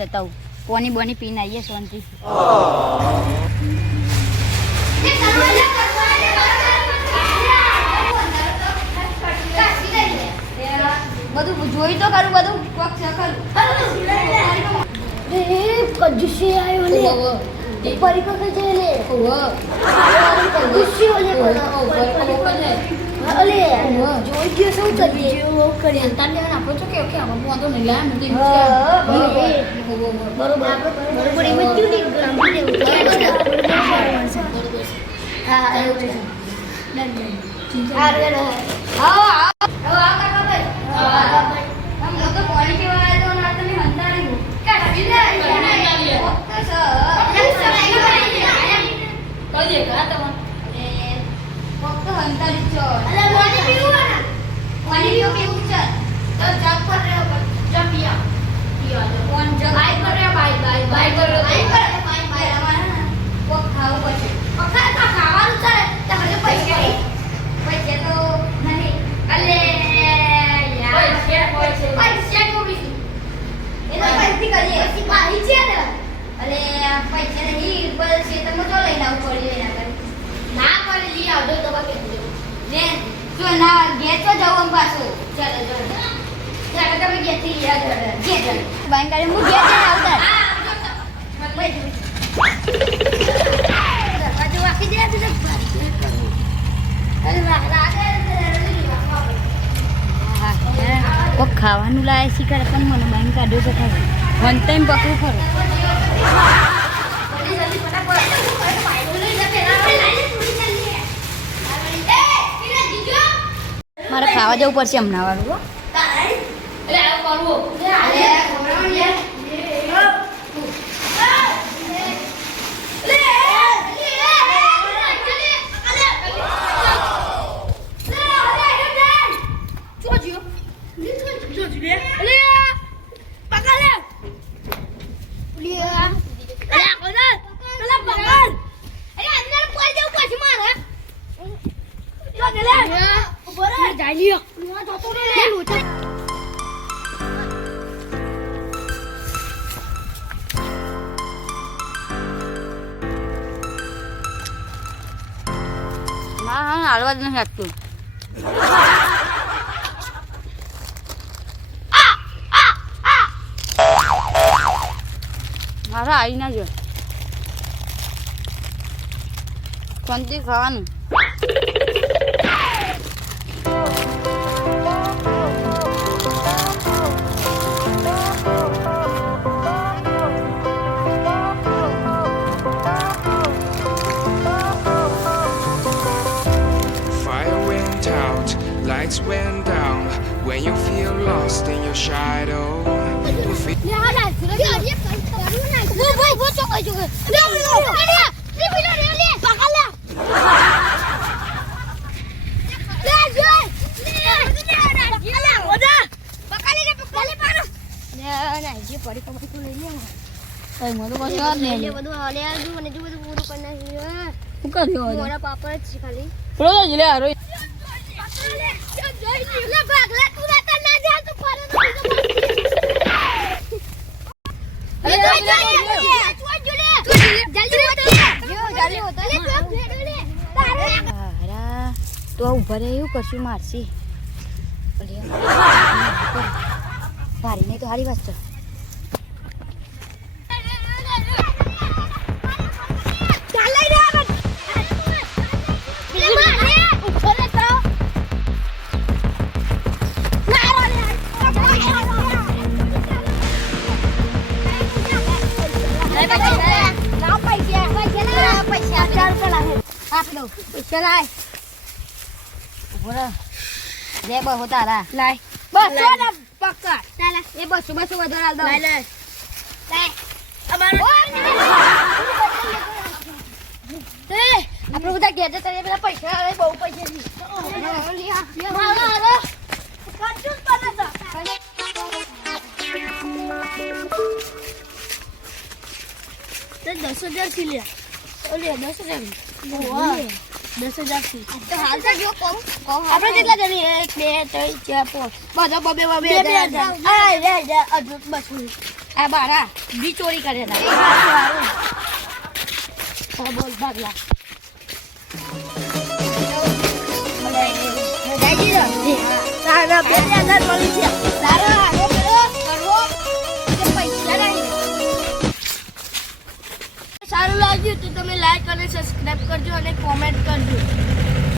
જતા હું કોની બોની પીને આવીએ શાંતિ બધું જોઈ તો કરું બધું કજુસી આવ્યો લે પરીક્ષા કે છે લે કજુસી ઓલે અલે જોઈ ગયો શું કરી જો કરી અંતાને આપો છો કે આમાં મોતો નહીં લા મને બરોબર બરોબર એમ જ નહીં ગ્રામ ને હા એવું છે આ રે હા કાકા ભાઈ હમ લોકો પાણી પીવા આવ્યા તો ના તમે હંતાડી ગો કાઢી લે કઈ કા તમે ફક્ત હંતાડી છો અલે પાણી પીવું ને પાણી પીવું છે તો જગ પર રે જપિયા પીવા કોણ જગ બાઈ પર રે બાઈ પર બાઈ કોક ખાવું પડશે પક્કા ખાવાનું છે તો હજુ પૈસા તો નહીં અલે પૈસા કોબી એ તો પૈસી કરીએ પછી પાહી છે ને અરે પૈસા નહીં પર છે તમે તો લઈને આવું પડી એના કર ના પડી લઈ આવજો તો બાકી ને જો ના ગે તો જવું પાછો ચાલો ચાલો તમે ગે થી યાદ ગે ચાલો બાઈન ગાડી હું ગે છે આવતા હા દરવાજો વાકી દે તો અરે રાગે ખાવાનું લાય શીખર પણ મને બાઈન કાઢ્યો છે ખરું વન ટાઈમ પકડું ખરું મારે ખાવા જવું પડશે હમણાં વાળું હાલવા જ નથી આપતું મારા આવી ના જો શાંતિ ખાવાનું Lights went down when you feel lost in your shadow. તો ઉભા રહે એવું કશું મારશી ભારી નહીં તો સારી વાત છે હોતા લા લાય બસ સોના પકડ ચાલે એ બસ બસ વધારે દો લાય લાય આપણે બધા ઘેર જતા રહ્યા પેલા પૈસા આવે બહુ પૈસા છે 10,000 થી લે ઓલે 10,000 10,000 થી તો હાલ તો જો કોમ આપણે કેટલા જણી 1 2 3 4 5 બધા બબે 2000 આ લે અજુ બસ આ બારા બી ચોરી કરેલા સારું બોલ ભાગલા તારા 2000 મળી છે તારા કરવો કે પૈસા નહીં સારું લાગ્યું તો તમે લાઈક અને સબસ્ક્રાઇબ કરજો અને કોમેન્ટ કરજો